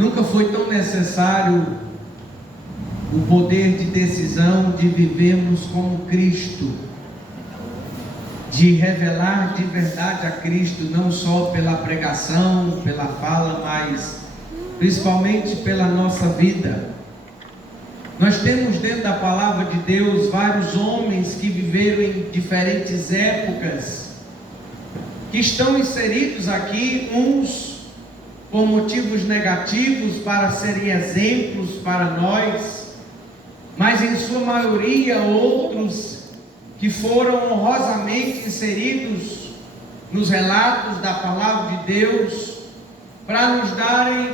Nunca foi tão necessário o poder de decisão de vivermos como Cristo, de revelar de verdade a Cristo, não só pela pregação, pela fala, mas principalmente pela nossa vida. Nós temos dentro da palavra de Deus vários homens que viveram em diferentes épocas, que estão inseridos aqui, uns por motivos negativos, para serem exemplos para nós, mas em sua maioria outros que foram honrosamente inseridos nos relatos da palavra de Deus, para nos darem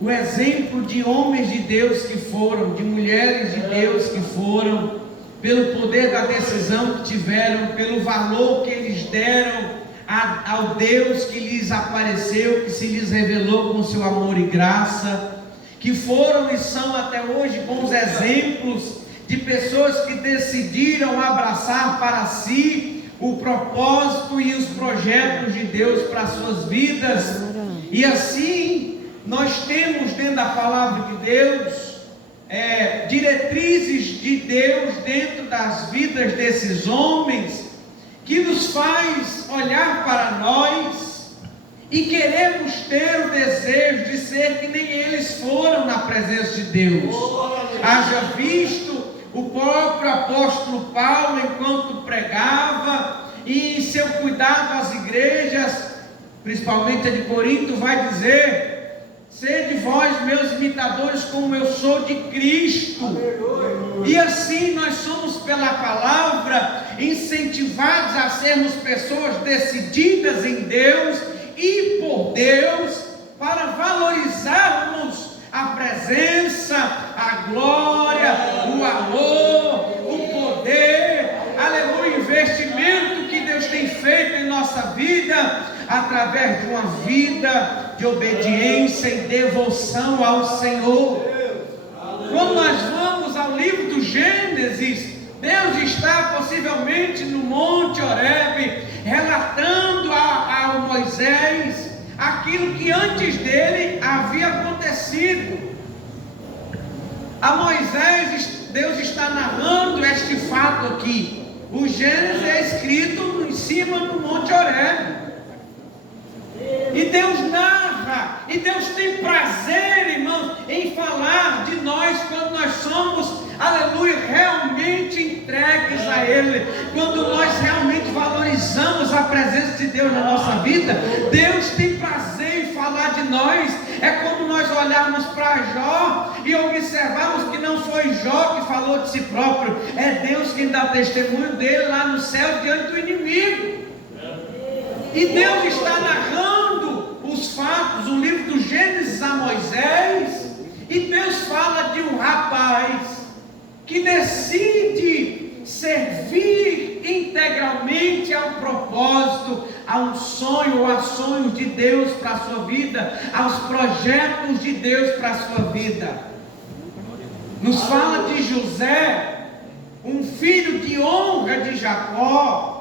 o exemplo de homens de Deus que foram, de mulheres de Deus que foram, pelo poder da decisão que tiveram, pelo valor que eles deram ao Deus que lhes apareceu, que se lhes revelou com seu amor e graça, que foram e são até hoje bons exemplos de pessoas que decidiram abraçar para si o propósito e os projetos de Deus para as suas vidas. E assim nós temos dentro da palavra de Deus diretrizes de Deus dentro das vidas desses homens, que nos faz olhar para nós e queremos ter o desejo de ser que nem eles foram na presença de Deus. Haja visto o próprio apóstolo Paulo, enquanto pregava e em seu cuidado às igrejas, principalmente a de Corinto, vai dizer: sede vós meus imitadores, como eu sou de Cristo. E assim nós somos pela palavra incentivados a sermos pessoas decididas em Deus e por Deus, para valorizarmos a presença, a glória, o amor, o poder, aleluia, o investimento que Deus tem feito em nossa vida, através de uma vida de obediência e devoção ao Senhor. Quando nós vamos ao livro do Gênesis, Deus está possivelmente no Monte Horebe, relatando a Moisés aquilo que antes dele havia acontecido. A Moisés, Deus está narrando este fato aqui. O Gênesis é escrito em cima do Monte Horebe. E Deus narra, e Deus tem prazer, irmãos, em falar de nós quando nós somos, aleluia, realmente entregues a Ele, quando nós realmente valorizamos a presença de Deus na nossa vida. Deus tem prazer em falar de nós. É quando nós olharmos para Jó e observarmos que não foi Jó que falou de si próprio, é Deus quem dá testemunho dele lá no céu diante do inimigo. E Deus está narrando os fatos, o livro do Gênesis a Moisés, e Deus fala de um rapaz que decide servir integralmente ao propósito, a um sonho ou a sonhos de Deus para a sua vida, aos projetos de Deus para a sua vida. Nos fala de José, um filho de honra de Jacó.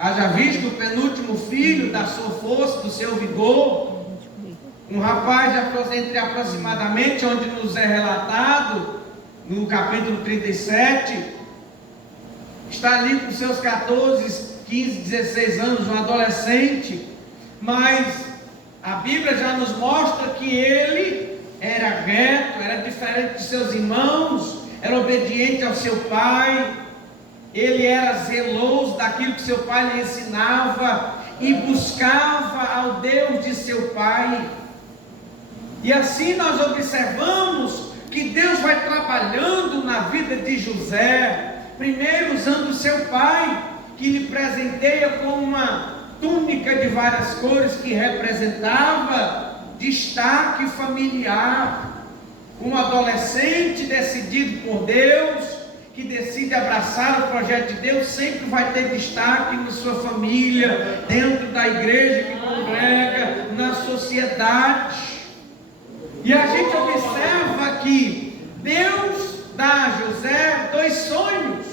Haja visto o penúltimo filho da sua força, do seu vigor, um rapaz entre aproximadamente, onde nos é relatado, no capítulo 37, está ali com seus 14, 15, 16 anos, um adolescente, mas a Bíblia já nos mostra que ele era reto, era diferente de seus irmãos, era obediente ao seu pai. Ele era zeloso daquilo que seu pai lhe ensinava e buscava ao Deus de seu pai. E assim nós observamos que Deus vai trabalhando na vida de José, primeiro usando seu pai, que lhe presenteia com uma túnica de várias cores que representava destaque familiar. Um adolescente decidido por Deus, que decide abraçar o projeto de Deus, sempre vai ter destaque na sua família, dentro da igreja que congrega, na sociedade. E a gente observa que Deus dá a José 2 sonhos.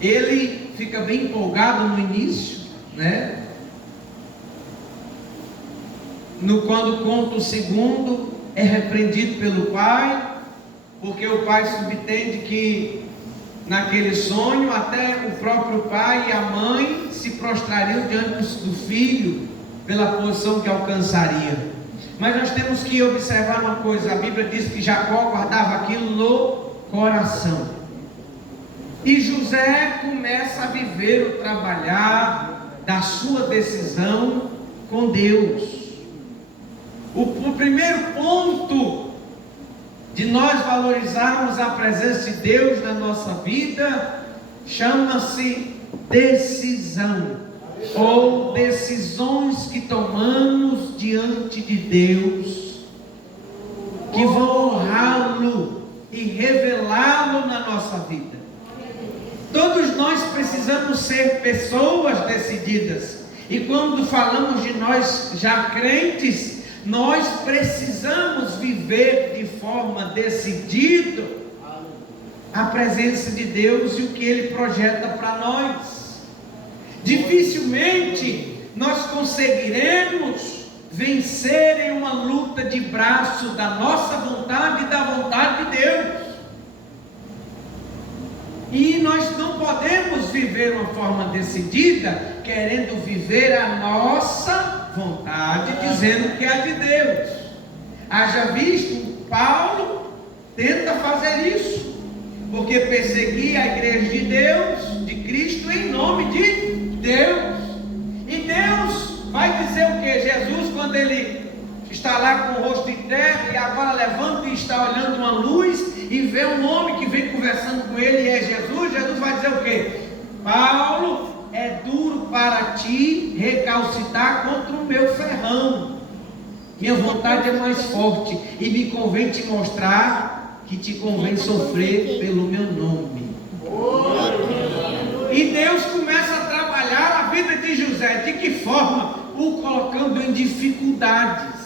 Ele fica bem empolgado no início, né? quando conta o segundo, é repreendido pelo pai, porque o pai subentende que naquele sonho até o próprio pai e a mãe se prostrariam diante do filho pela posição que alcançaria. Mas nós temos que observar uma coisa: a Bíblia diz que Jacó guardava aquilo no coração, e José começa a viver o trabalhar da sua decisão com Deus. O primeiro ponto de nós valorizarmos a presença de Deus na nossa vida chama-se decisão, ou decisões que tomamos diante de Deus, que vão honrá-lo e revelá-lo na nossa vida. Todos nós precisamos ser pessoas decididas, e quando falamos de nós já crentes, nós precisamos viver de forma decidida a presença de Deus e o que Ele projeta para nós. Dificilmente nós conseguiremos vencer em uma luta de braço da nossa vontade e da vontade de Deus. E nós não podemos viver uma forma decidida, querendo viver a nossa vontade, dizendo que é de Deus. Haja visto, Paulo tenta fazer isso, porque perseguia a igreja de Deus, de Cristo, em nome de Deus. E Deus vai dizer o que? Jesus, quando ele está lá com o rosto em terra, e agora levanta e está olhando uma luz, e vê um homem que vem conversando com ele, e é Jesus. Jesus vai dizer o que? Paulo, é duro para ti recalcitar contra o meu ferrão. Minha vontade é mais forte, e me convém te mostrar que te convém sofrer pelo meu nome. E Deus começa a trabalhar a vida de José. De que forma? O colocando em dificuldades.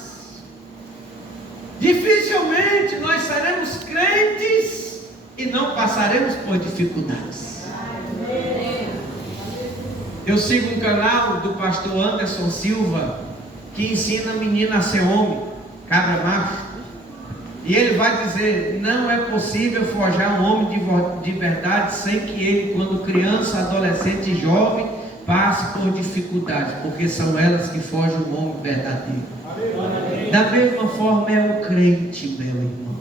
Dificilmente nós seremos crentes e não passaremos por dificuldades. Eu sigo um canal do pastor Anderson Silva, que ensina a menina a ser homem, cabra macho. E ele vai dizer: não é possível forjar um homem de verdade sem que ele, quando criança, adolescente e jovem, passe por dificuldades, porque são elas que forjam um homem verdadeiro. Da mesma forma é o crente, meu irmão.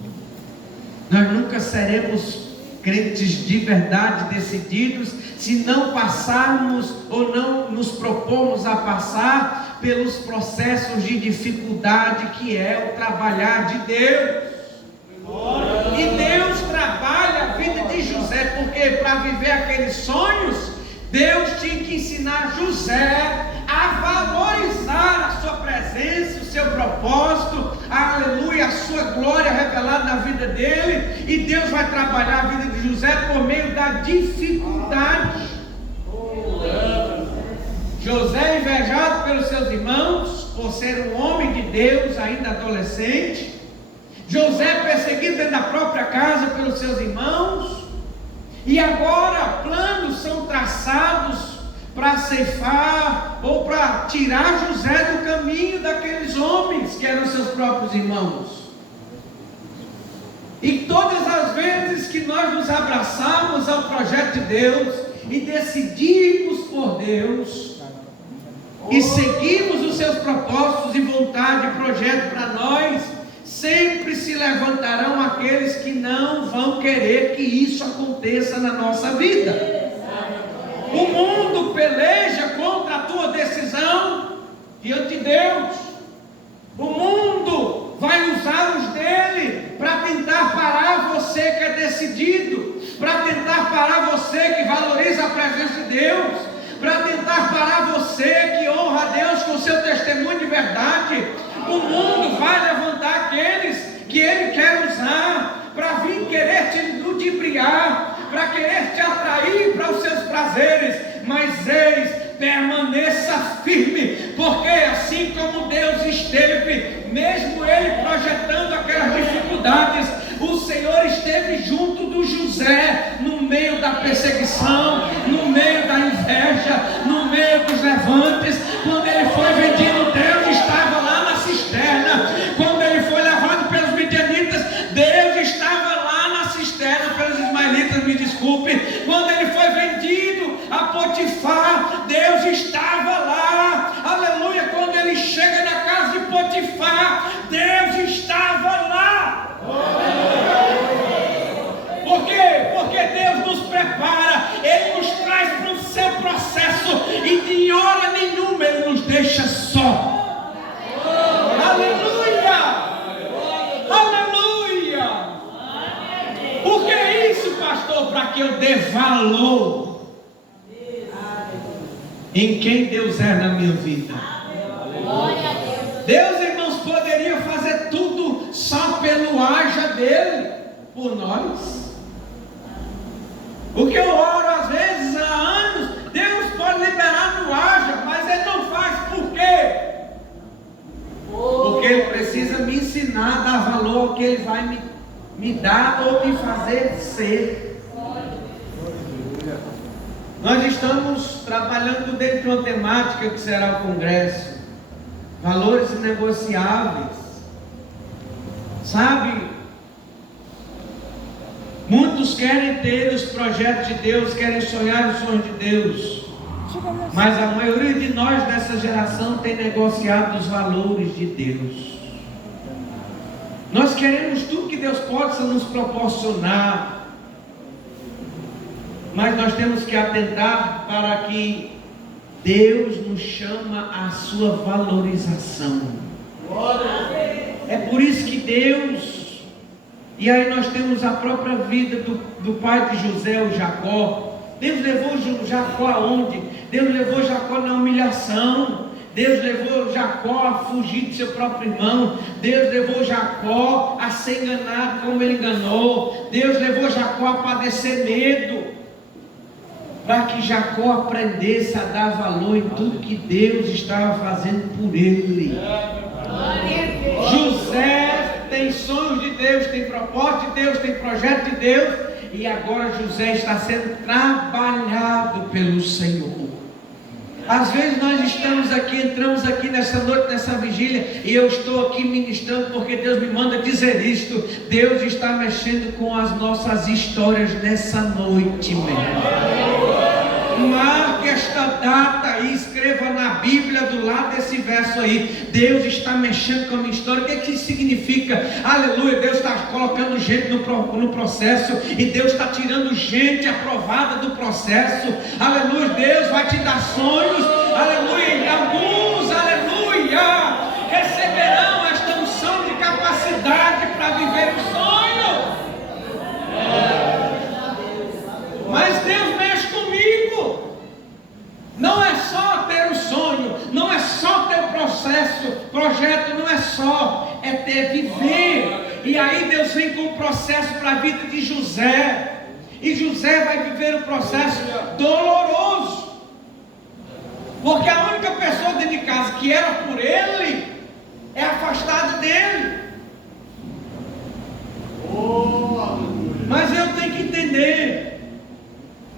Nós nunca seremos crentes de verdade, decididos, se não passarmos ou não nos propormos a passar pelos processos de dificuldade que é o trabalhar de Deus. E Deus trabalha a vida de José, porque para viver aqueles sonhos, Deus tinha que ensinar José a valorizar a sua presença, o seu propósito, aleluia, a sua glória revelada na vida dele. E Deus vai trabalhar a vida de José por meio da dificuldade. José, invejado pelos seus irmãos, por ser um homem de Deus, ainda adolescente. José perseguido dentro da própria casa pelos seus irmãos. E agora planos são traçados para ceifar ou para tirar José do caminho daqueles homens que eram seus próprios irmãos. E todas as vezes que nós nos abraçamos ao projeto de Deus e decidimos por Deus e seguimos os seus propósitos e vontade e projeto para nós, sempre se levantarão aqueles que não vão querer que isso aconteça na nossa vida. O mundo peleja contra a tua decisão diante de Deus. O mundo vai usar os dele para tentar parar você que é decidido, para tentar parar você que valoriza a presença de Deus, para tentar parar você que honra a Deus com seu testemunho de verdade. O mundo vai levantar aqueles que ele quer usar para vir querer te ludibriar, para querer te atrair para os seus prazeres. Mas eis, permaneça firme, porque assim como Deus esteve, mesmo ele projetando aquelas dificuldades, o Senhor esteve junto do José, no meio da perseguição, no meio da inveja, no meio dos levantes. Quando ele foi vendido, Deus estava lá na cisterna. ceifar, Deus estava lá. Por quê? Porque Deus nos prepara, Ele nos traz para o seu processo e de hora nenhuma Ele nos deixa só. Aleluia! Aleluia! Por que isso, pastor? Para que eu dê valor em quem Deus é na minha vida. Deus, irmãos, poderia fazer tudo só pelo haja dele por nós. O que eu oro às vezes há anos, Deus pode liberar no haja, mas Ele não faz. Por quê? Porque Ele precisa me ensinar, dar valor ao que Ele vai me dar ou me fazer ser. Nós estamos trabalhando dentro de uma temática que será o congresso, valores inegociáveis. Sabe? Muitos querem ter os projetos de Deus, querem sonhar os sonhos de Deus, mas a maioria de nós dessa geração tem negociado os valores de Deus. Nós queremos tudo que Deus possa nos proporcionar, mas nós temos que atentar para que Deus nos chama à sua valorização. É por isso que Deus... E aí nós temos a própria vida do pai de José, o Jacó. Deus levou Jacó aonde? Deus levou Jacó na humilhação. Deus levou Jacó a fugir de seu próprio irmão. Deus levou Jacó a ser enganado como ele enganou. Deus levou Jacó a padecer medo, para que Jacó aprendesse a dar valor em tudo que Deus estava fazendo por ele. José tem sonhos de Deus, tem propósito de Deus, tem projeto de Deus, e agora José está sendo trabalhado pelo Senhor. Às vezes nós estamos aqui, entramos aqui nessa noite, nessa vigília, e eu estou aqui ministrando porque Deus me manda dizer isto. Deus está mexendo com as nossas histórias nessa noite, meu irmão. Marque esta data e escreva na Bíblia do lado desse verso aí. Deus está mexendo com a minha história. O que é que isso significa? Aleluia, Deus está colocando gente no processo, e Deus está tirando gente aprovada do processo. Aleluia, Deus vai te dar sonhos. Aleluia, e alguns, aleluia, receberão esta unção de capacidade para viver o sonho. Mas Deus mexe comigo. Não é só ter o sonho, não é só ter o projeto não é só, é ter viver. E aí Deus vem com o processo para a vida de José. E José vai viver o processo doloroso, porque a única pessoa dentro de casa que era por ele é afastada dele. Mas eu tenho que entender,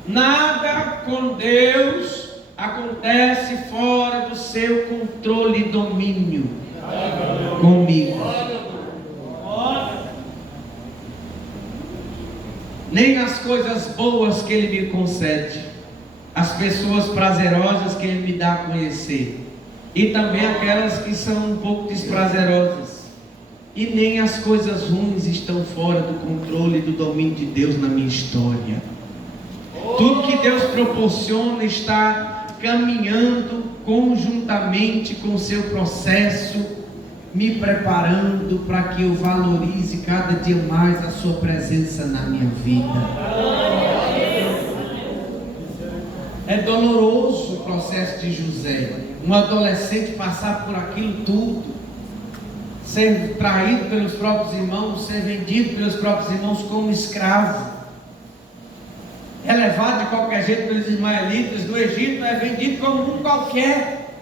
nada com Deus acontece fora do seu controle e domínio comigo. Nem as coisas boas que Ele me concede, as pessoas prazerosas que Ele me dá a conhecer, e também aquelas que são um pouco desprazerosas, e nem as coisas ruins estão fora do controle e do domínio de Deus na minha história. Tudo que Deus proporciona está caminhando conjuntamente com o seu processo, me preparando para que eu valorize cada dia mais a sua presença na minha vida. É doloroso o processo de José, um adolescente passar por aquilo tudo, ser traído pelos próprios irmãos, ser vendido pelos próprios irmãos como escravo, é levado de qualquer jeito pelos ismaelitas do Egito, é vendido como um qualquer.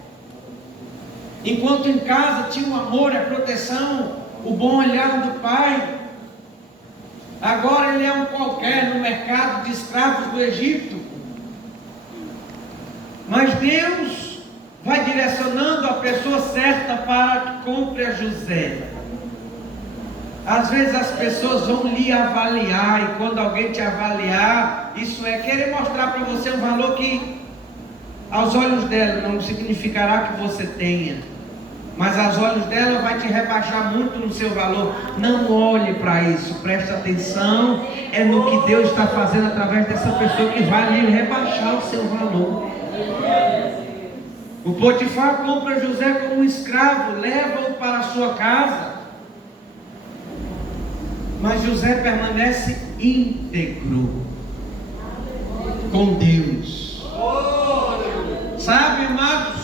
Enquanto em casa tinha o amor, a proteção, o bom olhar do pai, agora ele é um qualquer no mercado de escravos do Egito. Mas Deus vai direcionando a pessoa certa para que compre a José. Às vezes as pessoas vão lhe avaliar, e quando alguém te avaliar, isso é querer mostrar para você um valor que aos olhos dela não significará que você tenha, mas aos olhos dela vai te rebaixar muito no seu valor. Não olhe para isso, preste atenção, é no que Deus está fazendo através dessa pessoa que vai lhe rebaixar o seu valor. O Potifar compra José como um escravo, leva-o para a sua casa, mas José permanece íntegro com Deus. Sabe, amados,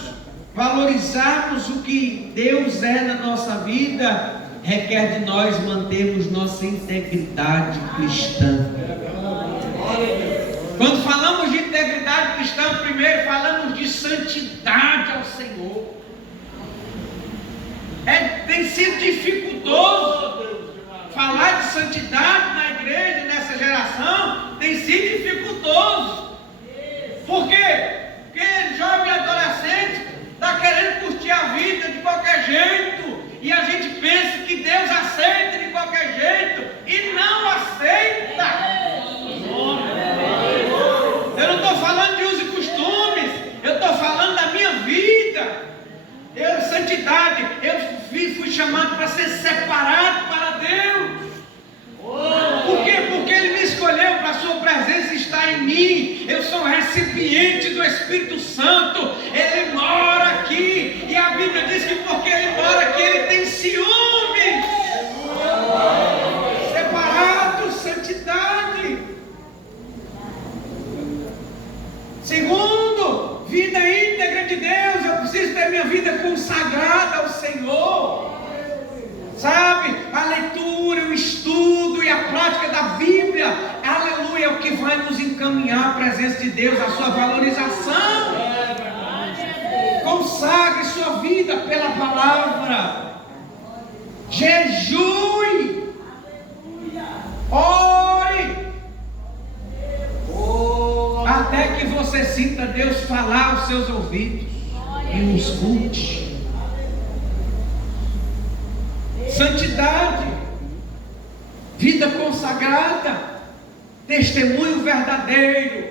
valorizarmos o que Deus é na nossa vida requer de nós mantermos nossa integridade cristã. Quando falamos de integridade cristã, primeiro falamos de santidade ao Senhor. Tem sido dificultoso falar de santidade na igreja, nessa geração, tem sido dificultoso. Por quê? Porque jovem e adolescente está querendo curtir a vida de qualquer jeito, e a gente pensa que Deus aceita de qualquer jeito, e não aceita. Eu não estou falando de usos e costumes, eu estou falando da minha vida. Santidade, eu fui chamado para ser separado para Deus. Por quê? Porque Ele me escolheu, para a sua presença está em mim. Eu sou um recipiente do Espírito Santo. Ele mora aqui, e a Bíblia diz que porque Ele mora aqui, Ele tem ciúmes. Separado, santidade. Segundo, vida íntegra de Deus. Eu preciso ter minha vida consagrada ao Senhor. Sabe, a leitura, o estudo e a prática da Bíblia, aleluia, é o que vai nos encaminhar à presença de Deus, a sua valorização. Consagre sua vida pela palavra. Jejue. Ore. Até que você sinta Deus falar aos seus ouvidos e o escute. Santidade, vida consagrada, testemunho verdadeiro.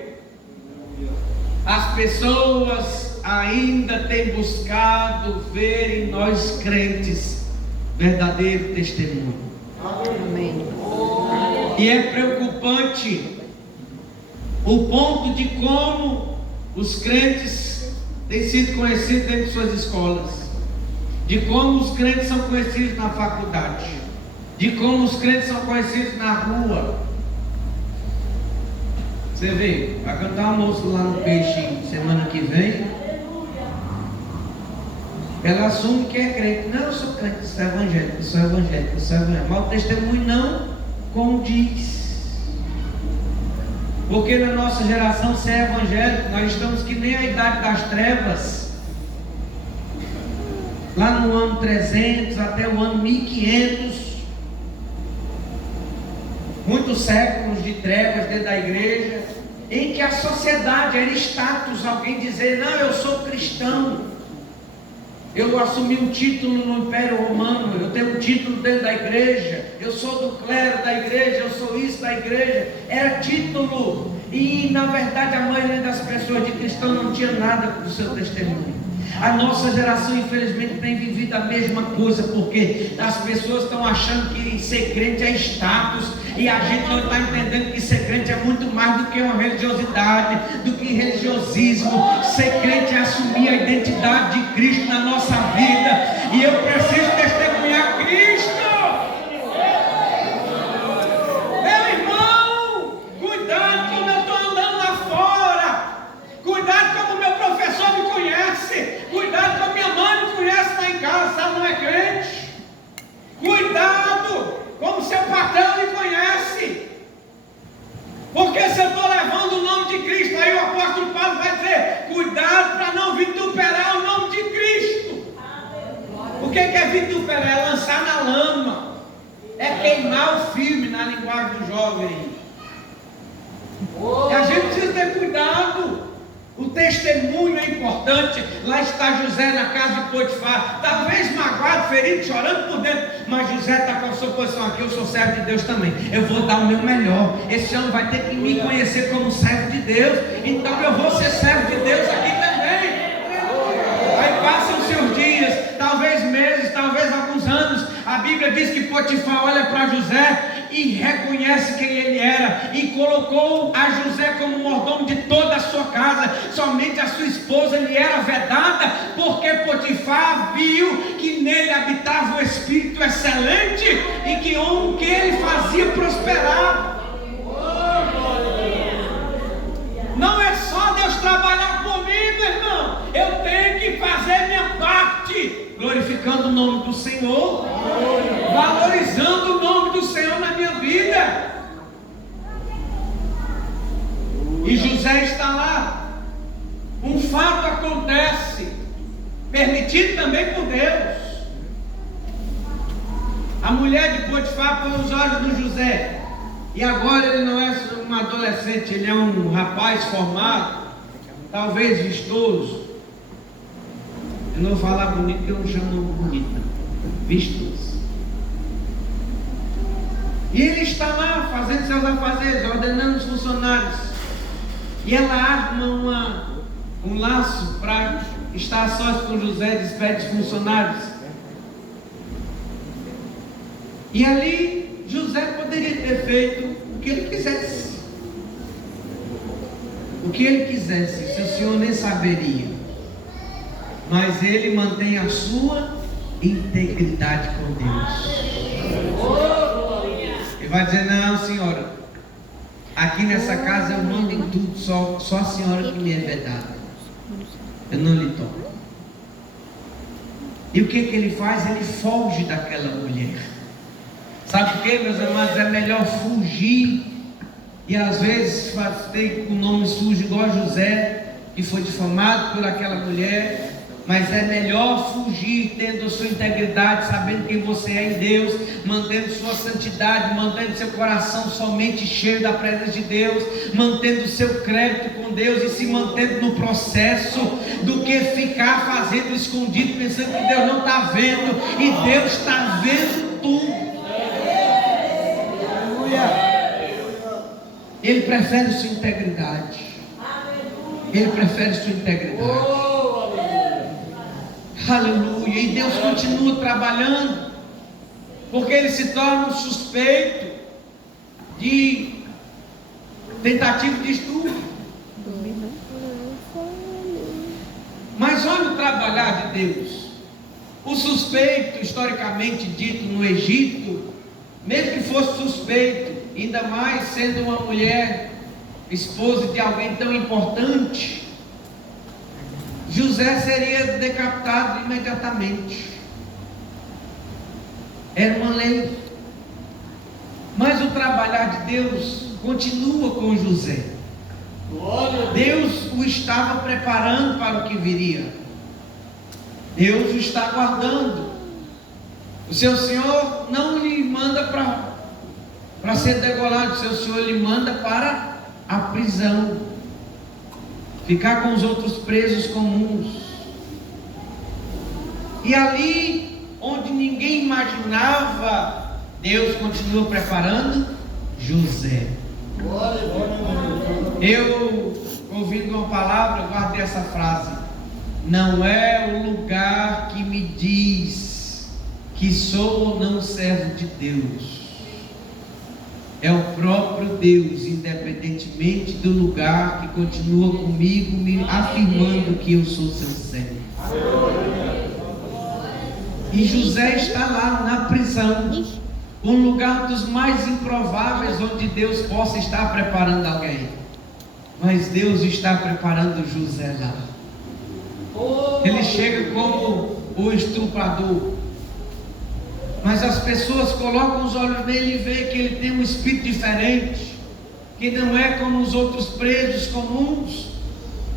As pessoas ainda têm buscado ver em nós crentes verdadeiro testemunho. Amém. E é preocupante o ponto de como os crentes têm sido conhecidos dentro de suas escolas, de como os crentes são conhecidos na faculdade, de como os crentes são conhecidos na rua. Você vê, vai cantar um moço lá no Peixe semana que vem, ela assume que é crente. Não, eu sou crente, eu sou evangélico, eu sou evangélico, eu sou evangélico. Mas o testemunho não condiz. Porque na nossa geração, se é evangélico, nós estamos que nem a idade das trevas. Lá no ano 300 até o ano 1500, muitos séculos de trevas dentro da igreja, em que a sociedade era status, alguém dizer, não, eu sou cristão, eu assumi um título no Império Romano, eu tenho um título dentro da igreja, eu sou do clero da igreja, eu sou isso da igreja, era título, e na verdade a maioria das pessoas de cristão não tinha nada com o seu testemunho. A nossa geração infelizmente tem vivido a mesma coisa, porque as pessoas estão achando que ser crente é status, e a gente não está entendendo que ser crente é muito mais do que uma religiosidade, do que religiosismo. Ser crente é assumir a identidade de Cristo na nossa vida, e eu preciso testemunhar Cristo. Meu irmão, cuidado como eu estou andando lá fora, cuidado como meu professor me conhece, cuidado como minha mãe me conhece lá em casa, ela não é crente. Cuidado como seu patrão me conhece, porque se eu estou levando o nome de Cristo, aí o apóstolo Paulo vai dizer, cuidado para não vituperar o nome de Cristo. O que é vituperar? É lançar na lama, é queimar o filme, na linguagem do jovem. E a gente precisa ter cuidado. O testemunho é importante. Lá está José na casa de Potifar, talvez magoado, ferido, chorando por dentro, mas José está com a sua posição aqui. Eu sou servo de Deus também, eu vou dar o meu melhor. Esse homem vai ter que me conhecer como servo de Deus, então eu vou ser servo de Deus aqui também. Aí passam os seus dias, talvez meses, anos, a Bíblia diz que Potifar olha para José e reconhece quem ele era, e colocou a José como mordomo de toda a sua casa. Somente a sua esposa lhe era vedada, porque Potifar viu que nele habitava um espírito excelente, e que o que ele fazia prosperar. Não é só Deus trabalhar comigo, irmão, eu tenho que fazer minha parte, glorificando o nome do Senhor, valorizando o nome do Senhor na minha vida. E José está lá. Um fato acontece, permitido também por Deus. A mulher de Potifar põe os olhos no José, e agora ele não é um adolescente, ele é um rapaz formado, talvez vistoso. Eu não vou falar bonito, porque eu não chamo bonito, vistoso. E ele está lá fazendo seus afazeres, ordenando os funcionários. E ela arma um laço para estar a sós com José, despede os funcionários. E ali José poderia ter feito o que ele quisesse. O que ele quisesse, seu senhor nem saberia. Mas ele mantém a sua integridade com Deus. Ele vai dizer: não, senhora, aqui nessa casa eu mando em tudo, só a senhora que me é vedada. Eu não lhe toco. E o que ele faz? Ele foge daquela mulher. Sabe por quê, meus amados? É melhor fugir. E às vezes tem o nome sujo igual José, que foi difamado por aquela mulher. Mas é melhor fugir tendo sua integridade, sabendo quem você é em Deus, mantendo sua santidade, mantendo seu coração somente cheio da presença de Deus, mantendo seu crédito com Deus e se mantendo no processo, do que ficar fazendo escondido, pensando que Deus não está vendo, e Deus está vendo tudo. Ele prefere sua integridade. Ele prefere sua integridade. Aleluia. E Deus continua trabalhando, porque ele se torna um suspeito de tentativa de estupro. Mas olha o trabalhar de Deus. O suspeito, historicamente dito no Egito, mesmo que fosse suspeito, ainda mais sendo uma mulher, esposa de alguém tão importante, José seria decapitado imediatamente. Era uma lei. Mas o trabalhar de Deus continua com José. Deus o estava preparando para o que viria. Deus o está guardando. O seu Senhor não lhe manda para ser degolado. O seu Senhor lhe manda para a prisão, ficar com os outros presos comuns. E ali onde ninguém imaginava, Deus continua preparando José. Eu, ouvindo uma palavra, guardei essa frase: não é o lugar que me diz que sou ou não servo de Deus, é o próprio Deus, independentemente do lugar, que continua comigo, me afirmando que eu sou seu servo. E José está lá na prisão, um lugar dos mais improváveis, onde Deus possa estar preparando alguém. Mas Deus está preparando José lá. Ele chega como o estuprador, mas as pessoas colocam os olhos nele e veem que ele tem um espírito diferente, que não é como os outros presos comuns.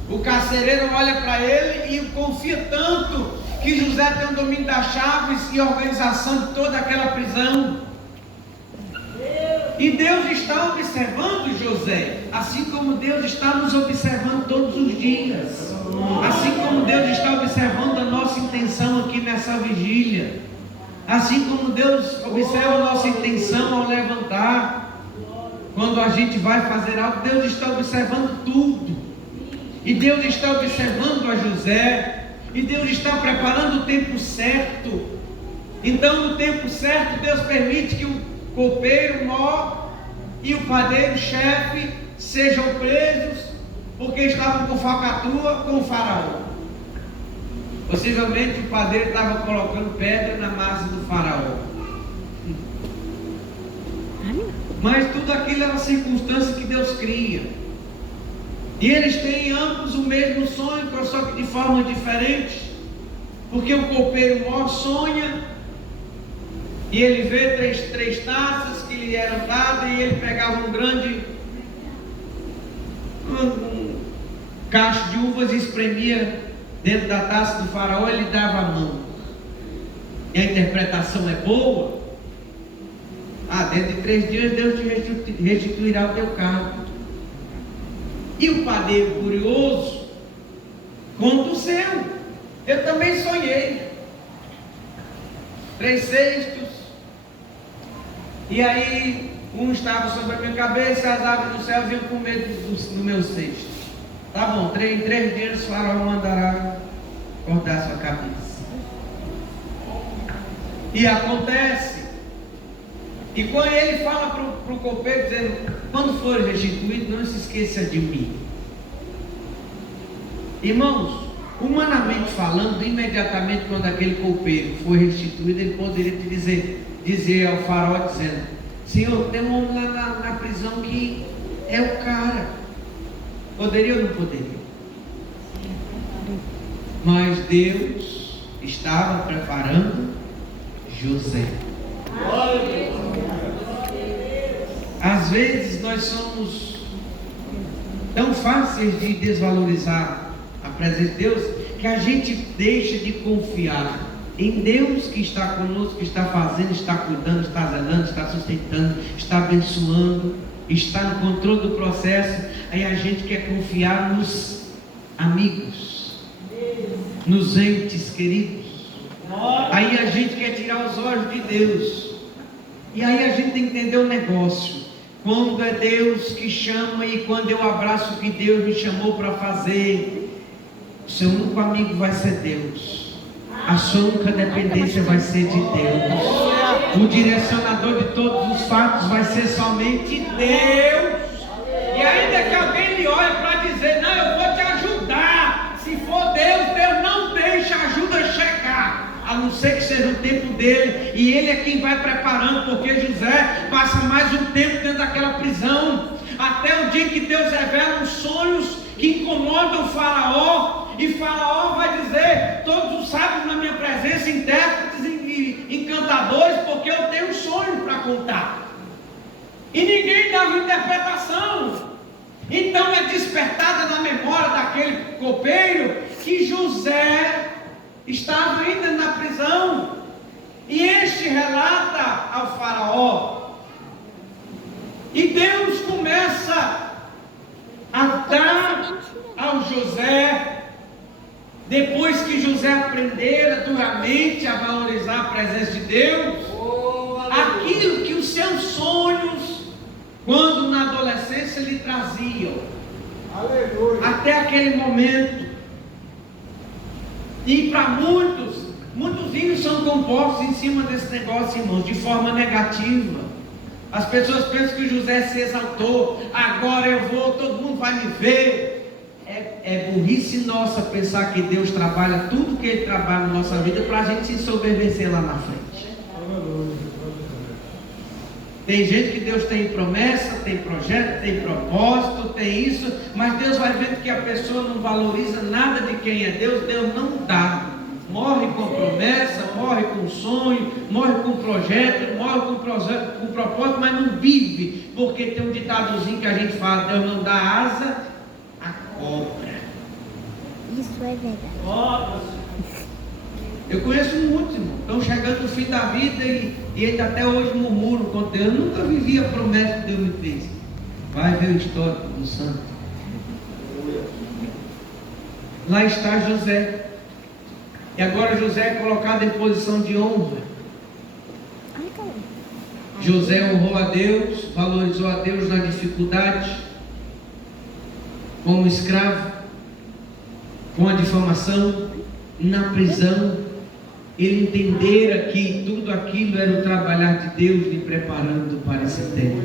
O carcereiro olha para ele e confia tanto que José tem o domínio das chaves e organização de toda aquela prisão. E Deus está observando José, assim como Deus está nos observando todos os dias, assim como Deus está observando a nossa intenção aqui nessa vigília, assim como Deus observa a nossa intenção ao levantar, quando a gente vai fazer algo. Deus está observando tudo, e Deus está observando a José, e Deus está preparando o tempo certo Então, no tempo certo, Deus permite que o copeiro mor e o padeiro-chefe sejam presos, porque estavam com falcatrua com o faraó. Possivelmente o padeiro estava colocando pedra na massa do faraó. Mas tudo aquilo era circunstância que Deus cria. E eles têm ambos o mesmo sonho, só que de forma diferente. Porque o copeiro mor sonha e ele vê três taças que lhe eram dadas, e ele pegava um grande cacho de uvas e espremia dentro da taça do faraó, ele dava a mão. E a interpretação é boa. Dentro de 3 dias Deus te restituirá o teu cargo. E o padeiro curioso conta o seu. Eu também sonhei 3 cestos, e aí um estava sobre a minha cabeça, e as aves do céu vinham comer no meu cesto. Tá bom, em 3 dias o faraó mandará cortar sua cabeça. E acontece. E quando ele fala para o copeiro, dizendo: quando for restituído, não se esqueça de mim. Irmãos, humanamente falando, imediatamente quando aquele copeiro foi restituído, ele poderia dizer ao faraó, dizendo: Senhor, tem um homem lá na prisão que é o cara. Poderia ou não poderia? Mas Deus estava preparando José. Às vezes nós somos tão fáceis de desvalorizar a presença de Deus, que a gente deixa de confiar em Deus que está conosco, que está fazendo, está cuidando, está zelando, está sustentando, está abençoando, está no controle do processo. Aí a gente quer confiar nos amigos, nos entes queridos. Aí a gente quer tirar os olhos de Deus. E aí a gente tem que entender o negócio. Quando é Deus que chama, e quando eu abraço o que Deus me chamou para fazer, o seu único amigo vai ser Deus. A sua única dependência vai ser de Deus. O direcionador de todos os fatos vai ser somente Deus. E ainda que alguém lhe olhe para dizer: não, eu vou te ajudar. Se for Deus, Deus não deixa a ajuda chegar, a não ser que seja o tempo dele, e ele é quem vai preparando, porque José passa mais um tempo dentro daquela prisão, até o dia em que Deus revela os sonhos que incomodam o faraó, e faraó vai dizer: todos os sábios na minha presença, intérpretes e encantadores, porque eu tenho um sonho para contar. E ninguém dava interpretação. Então é despertada na memória daquele copeiro que José estava ainda na prisão, e este relata ao faraó, e Deus começa a dar ao José, depois que José aprendera duramente a valorizar a presença de Deus, aquilo que os seus sonhos, quando na adolescência lhe traziam. Aleluia. Até aquele momento. E para muitos hinos são compostos em cima desse negócio, irmãos, de forma negativa. As pessoas pensam que José se exaltou: agora eu vou, todo mundo vai me ver. É burrice nossa pensar que Deus trabalha tudo que Ele trabalha na nossa vida para a gente se ensoberbecer lá na frente. Tem gente que Deus tem promessa, tem projeto, tem propósito, tem isso, mas Deus vai vendo que a pessoa não valoriza nada de quem é Deus, Deus não dá. Morre com promessa, morre com sonho, morre com projeto, morre com propósito, mas não vive, porque tem um ditadozinho que a gente fala: Deus não dá asa à cobra. Isso é verdade. Eu conheço muitos, irmão, estão chegando no fim da vida e eles até hoje murmuram contra Deus: eu nunca vivi a promessa que Deus me fez. Vai ver o histórico do santo. Lá está José. E agora José é colocado em posição de honra. José honrou a Deus, valorizou a Deus na dificuldade, como escravo, com a difamação, na prisão. ele entendera que tudo aquilo era o trabalhar de Deus lhe preparando para esse tempo.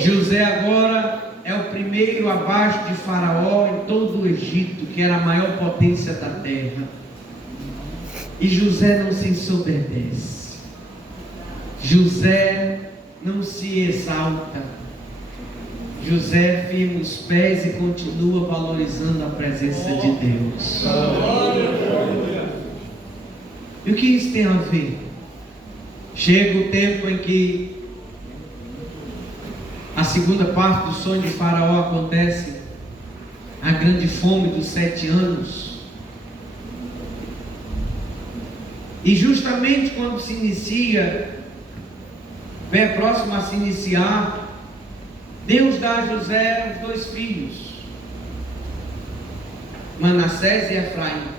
José agora é o primeiro abaixo de Faraó em todo o Egito, que era a maior potência da terra. E José não se ensoberbece. José não se exalta. José firma os pés e continua valorizando a presença de Deus. E o que isso tem a ver? Chega o tempo em que a segunda parte do sonho de Faraó acontece, a grande fome dos 7 anos. E justamente quando se inicia, bem próximo a se iniciar, Deus dá a José os 2 filhos, Manassés e Efraim.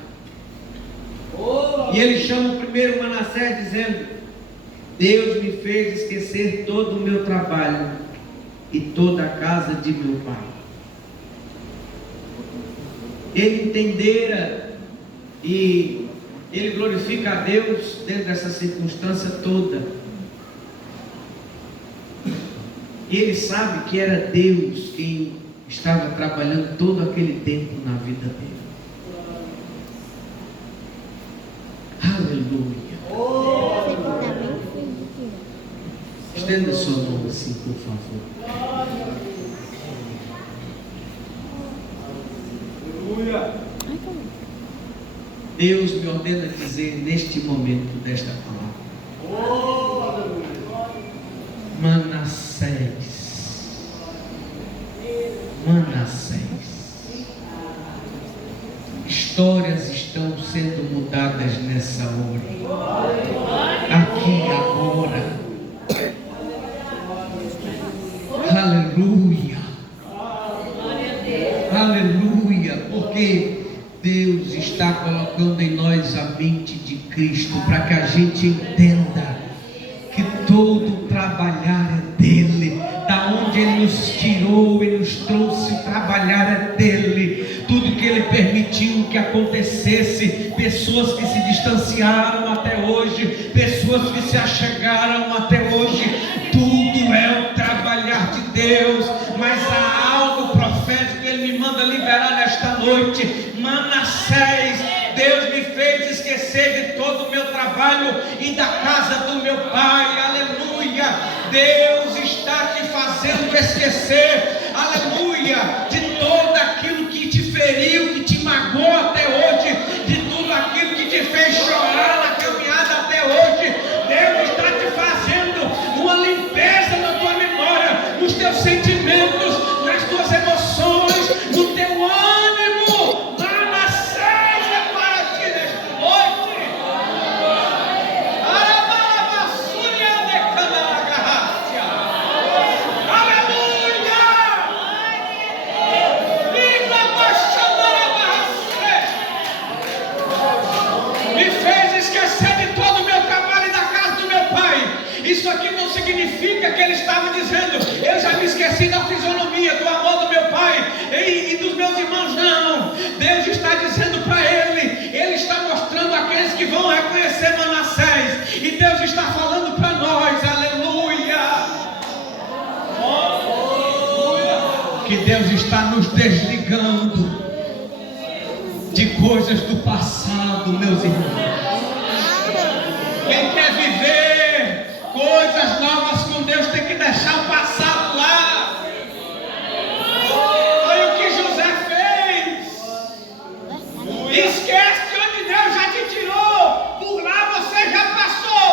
E ele chama o primeiro Manassés dizendo: Deus me fez esquecer todo o meu trabalho e toda a casa de meu pai. Ele entendera e ele glorifica a Deus dentro dessa circunstância toda. E ele sabe que era Deus quem estava trabalhando todo aquele tempo na vida dele. Aleluia. Estenda sua mão assim, por favor. Deus me ordena dizer neste momento desta palavra: Manassés, histórias estão sendo mudadas nessa hora, aqui agora. Aleluia, aleluia, porque Deus está colocando em nós a mente de Cristo, para que a gente entenda que todo trabalhar é dele, da onde ele nos tirou e nos trouxe, trabalhar é dele. Tudo que ele permitiu que acontecesse, pessoas que se distanciaram até hoje, pessoas que se achegaram até hoje, tudo é o trabalhar de Deus. Mas há algo profético que ele me manda liberar nesta noite. Manassés, Deus me fez esquecer de todo o meu trabalho e da casa do meu pai. Aleluia. Deus está te fazendo esquecer, aleluia, de todo aquilo que te feriu, que te magoou até hoje, de tudo aquilo que te fez chorar na caminhada até hoje. Deus está te fazendo uma limpeza na tua memória, nos teus sentimentos, nas tuas emoções, no teu ânimo. Manassés é para ti nesta noite. Isso aqui não significa que ele estava dizendo: eu já me esqueci da fisionomia, do amor do meu pai e dos meus irmãos. Não, Deus está dizendo para ele está mostrando aqueles que vão reconhecer Manassés, e Deus está falando para nós, aleluia, que Deus está nos desligando de coisas do passado, meus irmãos. Quem quer viver coisas novas com Deus tem que deixar o passado lá. Olha o que José fez. Esquece de onde Deus já te tirou. Por lá você já passou.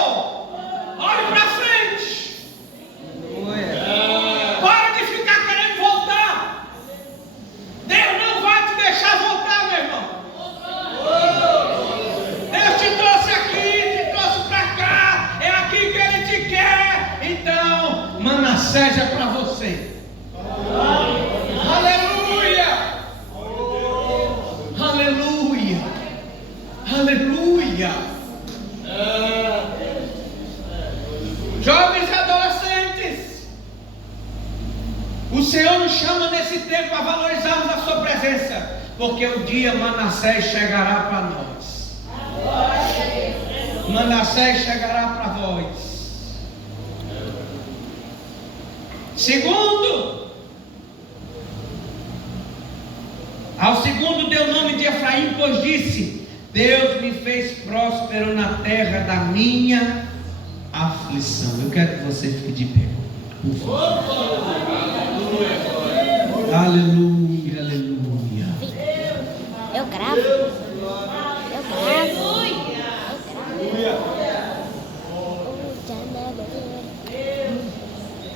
Olhe para frente. Para de ficar querendo voltar. Deus não vai te deixar voltar, meu irmão. Deus te trouxe aqui, te trouxe para cá. É aqui que Ele te quer. Então, Manassés é para você. Aleluia! Aleluia! Aleluia! Jovens e adolescentes, o Senhor nos chama nesse tempo a valorizarmos a sua presença, porque um dia Manassés chegará para nós. Manassés chegará para vós. Segundo, ao segundo deu o nome de Efraim, pois disse: Deus me fez próspero na terra da minha aflição. Eu quero que você fique de pé. Aleluia, aleluia. Eu gravo.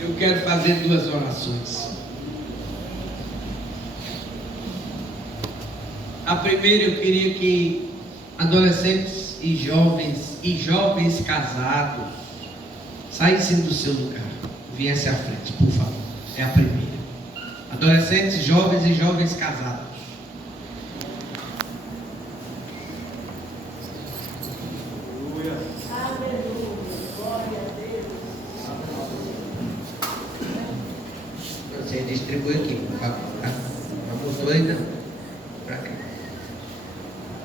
Eu quero fazer duas orações. A primeira, eu queria que adolescentes e jovens casados saíssem do seu lugar, viessem à frente, por favor. É a primeira. Adolescentes, jovens e jovens casados. Você distribui aqui, por favor, tá? Não botou ainda? Pra cá.